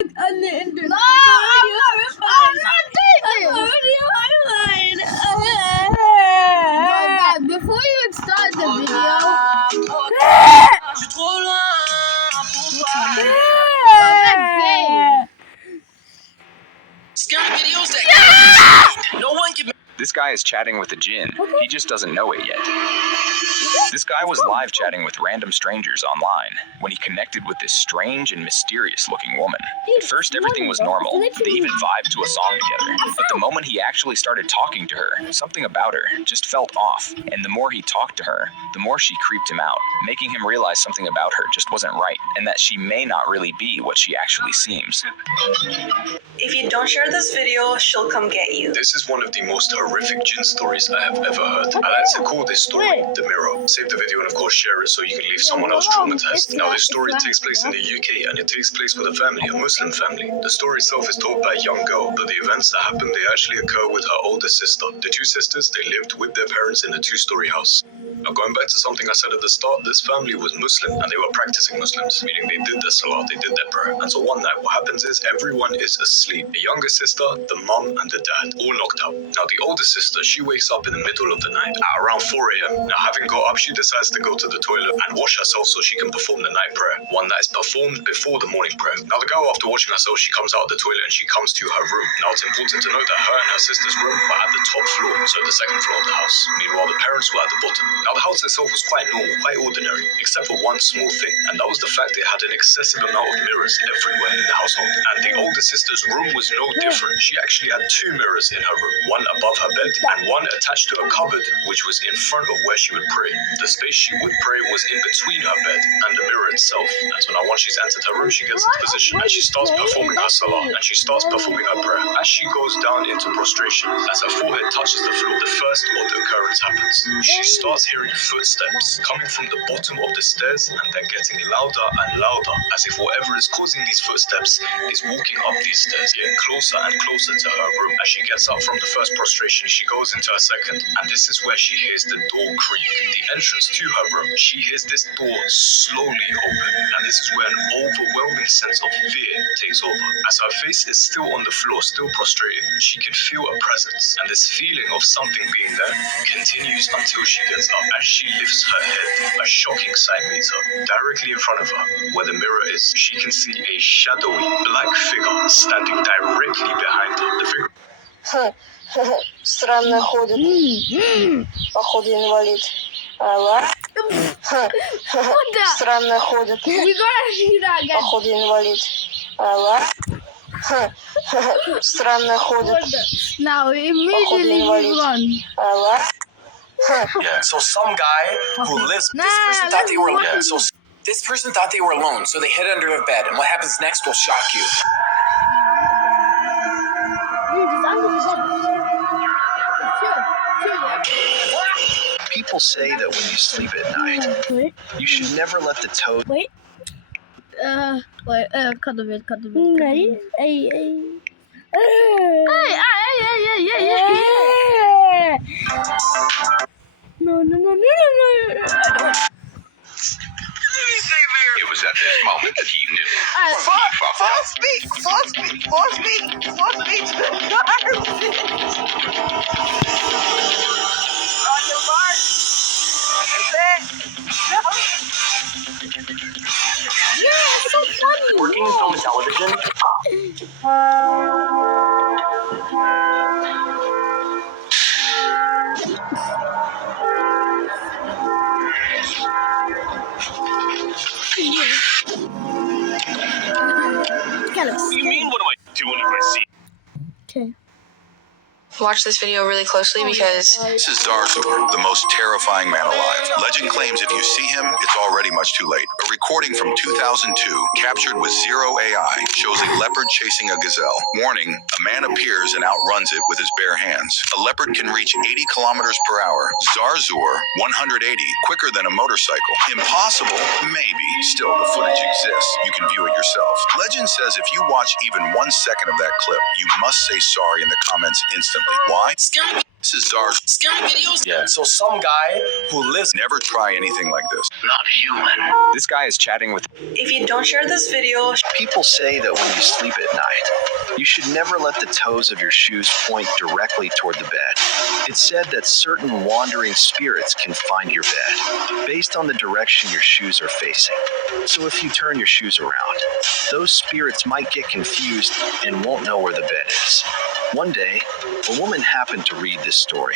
On the internet. No, I'm not taking it. God, before you even start the video, Scary videos that no one can. This guy is chatting with a jinn. He just doesn't know it yet. This guy was live chatting with random strangers online when he connected with this strange and mysterious looking woman. At first, everything was normal. They even vibed to a song together. But the moment he actually started talking to her, something about her just felt off. And the more he talked to her, the more she creeped him out, making him realize something about her just wasn't right, and that she may not really be what she actually seems. If you don't share this video, she'll come get you. This is one of the most horrific jinn stories I have ever heard. I like to call this story The Mirror. Save the video and of course share it so you can leave someone else traumatized. Now this story takes place in the UK and it takes place with a family, a Muslim family. The story itself is told by a young girl, but the events that happen, they actually occur with her older sister. The two sisters, they lived with their parents in a two-story house. Now going back to something I said at the start, this family was Muslim and they were practicing Muslims, meaning they did their salah, they did their prayer. And so one night what happens is everyone is asleep. The younger sister, the mum and the dad, all knocked out. Now the older sister, she wakes up in the middle of the night at around 4 a.m. Now having got up, she decides to go to the toilet and wash herself so she can perform the night prayer, one that is performed before the morning prayer. Now the girl, after washing herself, she comes out of the toilet and she comes to her room. Now it's important to note that her and her sister's room were at the top floor, so the second floor of the house. Meanwhile, the parents were at the bottom. Now the house itself was quite normal, quite ordinary, except for one small thing, and that was the fact it had an excessive amount of mirrors everywhere in the household. And the older sister's room was no different. She actually had two mirrors in her room, one above her bed and one attached to a cupboard which was in front of where she would pray. The space she would pray was in between her bed and the mirror itself. And so now once she's entered her room, she gets into position and she starts performing her salah and she starts performing her prayer. As she goes down into prostration, as her forehead touches the floor, the first odd occurrence happens. She starts hearing footsteps coming from the bottom of the stairs and they're getting louder and louder, as if whatever is causing these footsteps is walking up these stairs, getting closer and closer to her room. As she gets up from the first prostration, she goes into a second, and this is where she hears the door creak. The entrance to her room, she hears this door slowly open, and this is where an overwhelming sense of fear takes over. As her face is still on the floor, still prostrated, she can feel a presence, and this feeling of something being there continues until she gets up. As she lifts her head, a shocking sight meets her. Directly in front of her, where the mirror is, she can see a shadowy black figure standing directly behind her. The figure Странно ходит. Походу инвалид. Странно ходит. Походу инвалид. Странно ходит. now immediately run. Yeah, so some guy who lives. This person thought they were alone. Yeah, so this person thought they were alone, so they hid under a bed, and what happens next will shock you. People say that when you sleep at night, you should never let the toad. Cut the bit. Hey. No. It was at this moment that he knew. Force me to the dark. On your mark. Working in film and television. What do you mean, what am I doing if I see? Okay. Watch this video really closely because This is Zarzur, the most terrifying man alive. Legend claims if you see him, it's already much too late. A recording from 2002, captured with zero AI, shows a leopard chasing a gazelle. Warning, a man appears and outruns it with his bare hands. A leopard can reach 80 kilometers per hour. Zarzur, 180, quicker than a motorcycle. Impossible? Maybe. Still, the footage exists. You can view it yourself. Legend says if you watch even 1 second of that clip, you must say sorry in the comments instantly. Why? This is our Yeah. So some guy who lives never try anything like this. not human. This guy is chatting with. If you don't share this video, People say that when you sleep at night, you should never let the toes of your shoes point directly toward the bed. It's said that certain wandering spirits can find your bed based on the direction your shoes are facing. So if you turn your shoes around, those spirits might get confused and won't know where the bed is. One day, a woman happened to read this story.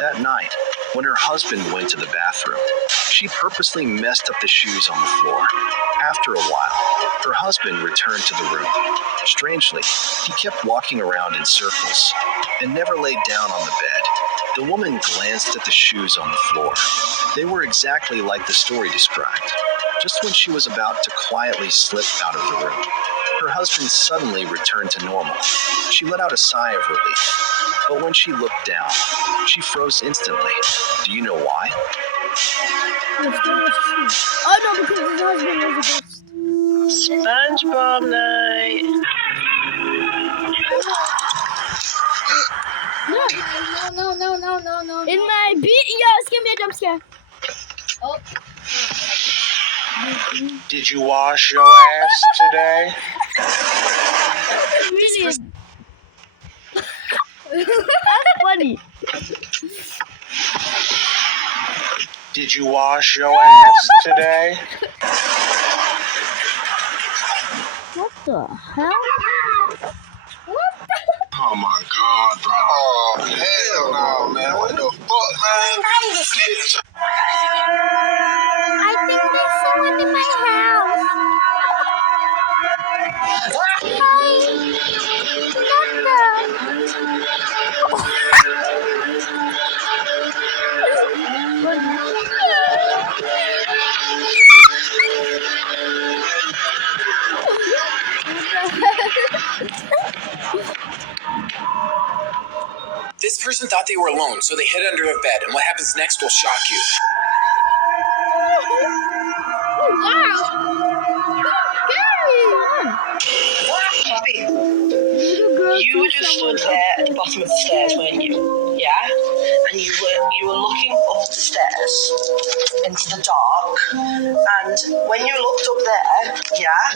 That night, when her husband went to the bathroom, she purposely messed up the shoes on the floor. After a while, her husband returned to the room. Strangely, he kept walking around in circles and never laid down on the bed. The woman glanced at the shoes on the floor. They were exactly like the story described. Just when she was about to quietly slip out of the room, her husband suddenly returned to normal. She let out a sigh of relief, but when she looked down, she froze instantly. Do you know why? Oh no, because his husband was a ghost. SpongeBob night. No. In my yes, give me a jump scare. Oh. Did you wash your ass today? Really? That's funny. Did you wash your ass today? What the hell? Oh my god, bro. Oh, hell no, man. What the fuck, man? I think there's someone in my house. This person thought they were alone, so they hid under a bed, and what happens next will shock you. You were just stood there at the bottom of the stairs, weren't you? Yeah? And you were looking up the stairs into the dark. And when you looked up there, yeah,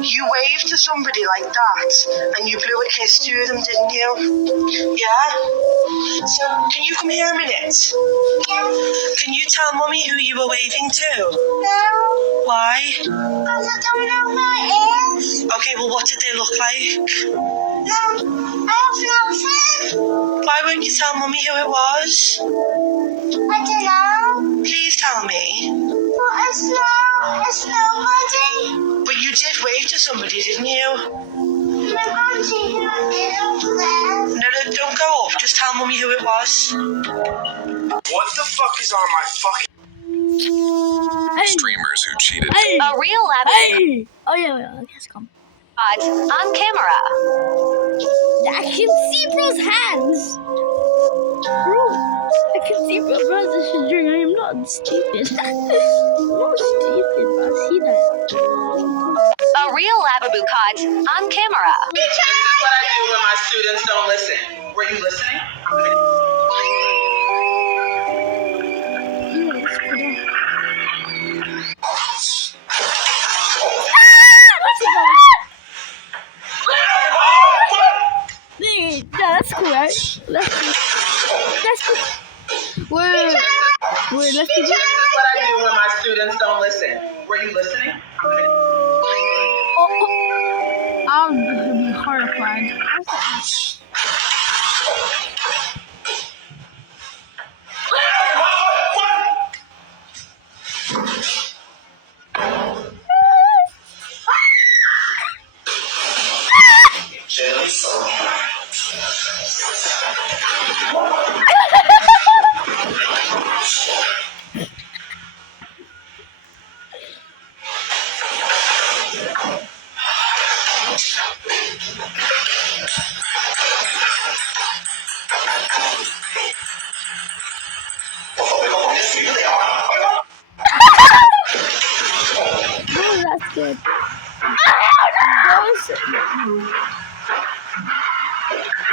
you waved to somebody like that. And you blew a kiss to them, didn't you? Yeah? So, can you come here a minute? Can you tell Mummy who you were waving to? No. Why? Because I don't know who it is. Okay, well, what did they look like? No, I have nothing. Why won't you tell Mummy who it was? I don't know. Please tell me. But it's nobody. But you did wave to somebody, didn't you? My auntie over there. No, don't go up. Just tell Mummy who it was. What the fuck is on my fucking... Streamers who cheated. A real Labu Hey! Oh yeah, yes, come. on camera. I can see bro's hands. Bro, I can see bro's drink. I am not stupid. I'm not stupid, but I see that. A real Labu caught on camera. This is what I do when my students don't listen. Were you listening? That's cool, right? That's cool. Wait, let's do This is what I do when my students don't listen. Were you listening? I'll be horrified. Oh, that's good.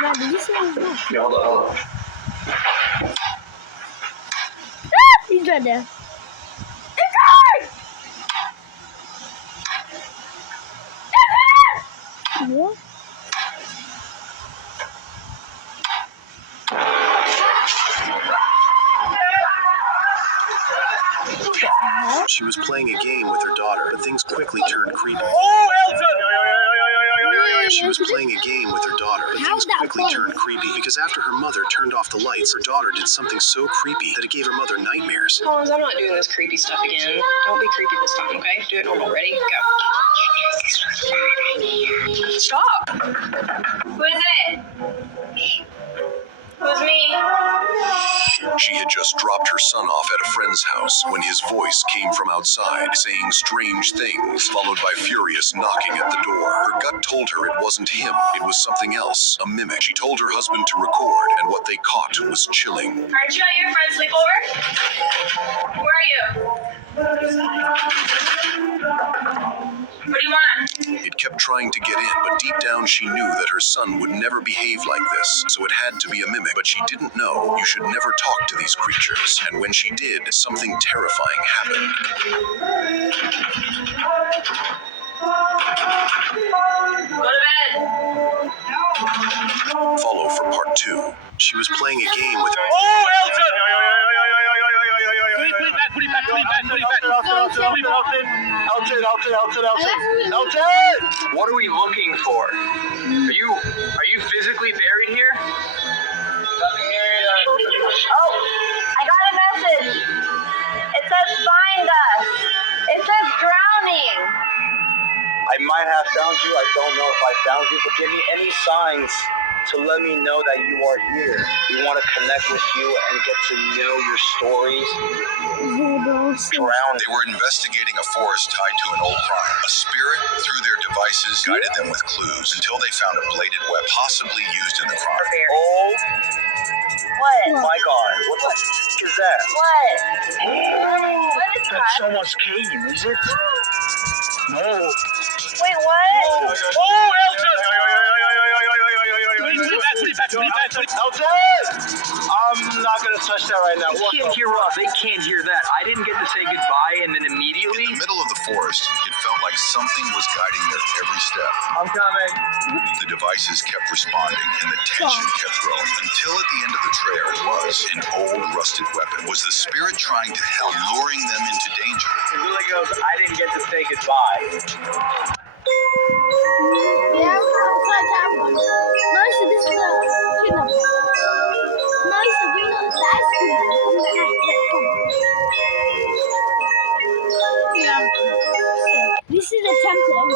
No, did you say it was not? Yeah, hold on. He's right there. What? She was playing a game with her daughter, but things quickly turned creepy. She was playing a game with her daughter, but things quickly turned creepy because after her mother turned off the lights, her daughter did something so creepy that it gave her mother nightmares. Collins, I'm not doing this creepy stuff again. Don't be creepy this time, okay? Do it normal. Ready? Go. Stop. Who is it? Who's me? She had just dropped her son off at a friend's house when his voice came from outside, saying strange things, followed by furious knocking at the door. Her gut told her it wasn't him, it was something else, a mimic. She told her husband to record, and what they caught was chilling. Aren't you at your friend's sleepover? Where are you? What do you want? It kept trying to get in, but deep down she knew that her son would never behave like this, so it had to be a mimic. But she didn't know you should never talk to these creatures, and when she did, something terrifying happened. Go to bed. Follow for part 2. She was playing a game with her. What are we looking for? Are you physically buried here? Oh, I got a message. It says find us. It says drowning. I might have found you. I don't know if I found you, but give me any signs to let me know that you are here. We want to connect with you and get to know your stories. They were investigating a forest tied to an old crime. A spirit, through their devices, guided them with clues until they found a bladed weapon, possibly used in the crime. Oh What? my God! What the f*** is that? What? What is That's that? someone's cave, is it? No. Wait, what? I'm not gonna touch that right now. They can't hear us. They can't hear that. I didn't get to say goodbye, and then immediately. In the middle of the forest, it felt like something was guiding their every step. I'm coming. The devices kept responding, and the tension kept growing. Until at the end of the trail was an old rusted weapon. Was the spirit trying to help, luring them into danger? It really goes, I didn't get to say goodbye. Yeah, no, so this is the kidnap. No, so this is the ice cream. Yeah. This is the template.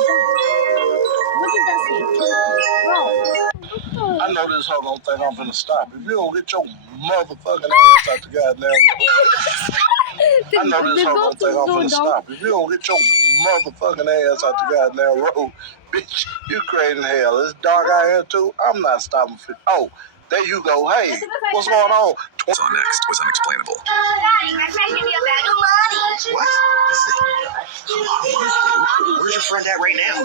What did that say? Bro. I know this hoe don't think I'm finna stop. If you don't get your motherfucking ass out the goddamn road. I know this hoe don't think I'm finna stop. If you don't get your motherfucking ass out the goddamn road, bitch, you crazy in hell. It's dark out here too. I'm not stopping for. Oh, there you go. Hey, what's going on? What saw next was unexplainable. Daddy, my friend gave me a bag of money. What? Where's your friend at right now?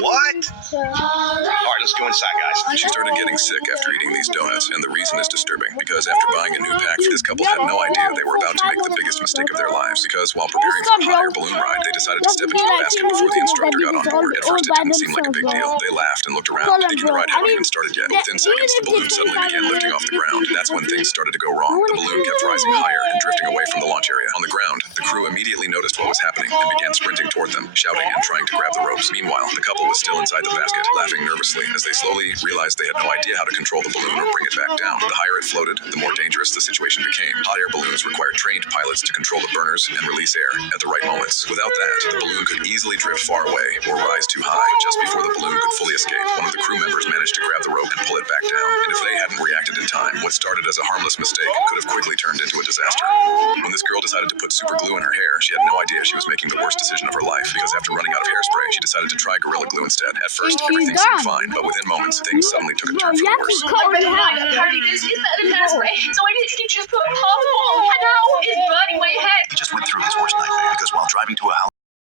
What? Alright, let's go inside, guys. She started getting sick after eating these donuts, and the reason is disturbing, because after buying a new pack, this couple had no idea they were about to make the biggest mistake of their lives, because while preparing for a hot air balloon ride, they decided to step into the basket before the instructor got on board. At first, it didn't seem like a big deal. They laughed and looked around, thinking the ride hadn't even started yet. Within seconds, the balloon suddenly began lifting off the ground. That's when things started to go wrong. The balloon kept rising higher and drifting away from the launch area. On the ground, the crew immediately noticed what was happening and began sprinting toward them, shouting and trying to grab the ropes. Meanwhile, the couple was still inside the basket, laughing nervously as they slowly realized they had no idea how to control the balloon or bring it back down. The higher it floated, the more dangerous the situation became. Hot air balloons required trained pilots to control the burners and release air at the right moments. Without that, the balloon could easily drift far away or rise too high. Just before the balloon could fully escape, one of the crew members managed to grab the rope and pull it back down. And if they hadn't reacted in time, what started as a harmless mistake could have quickly turned into a disaster. When this girl decided to put super glue in her hair, she had no idea she was making the worst decision of her life, because after running out of hairspray, she decided to try Gorilla Glue instead. At first, everything seemed fine, but within moments, things suddenly took a turn for the worse. He just went through his worst nightmare because while driving to a house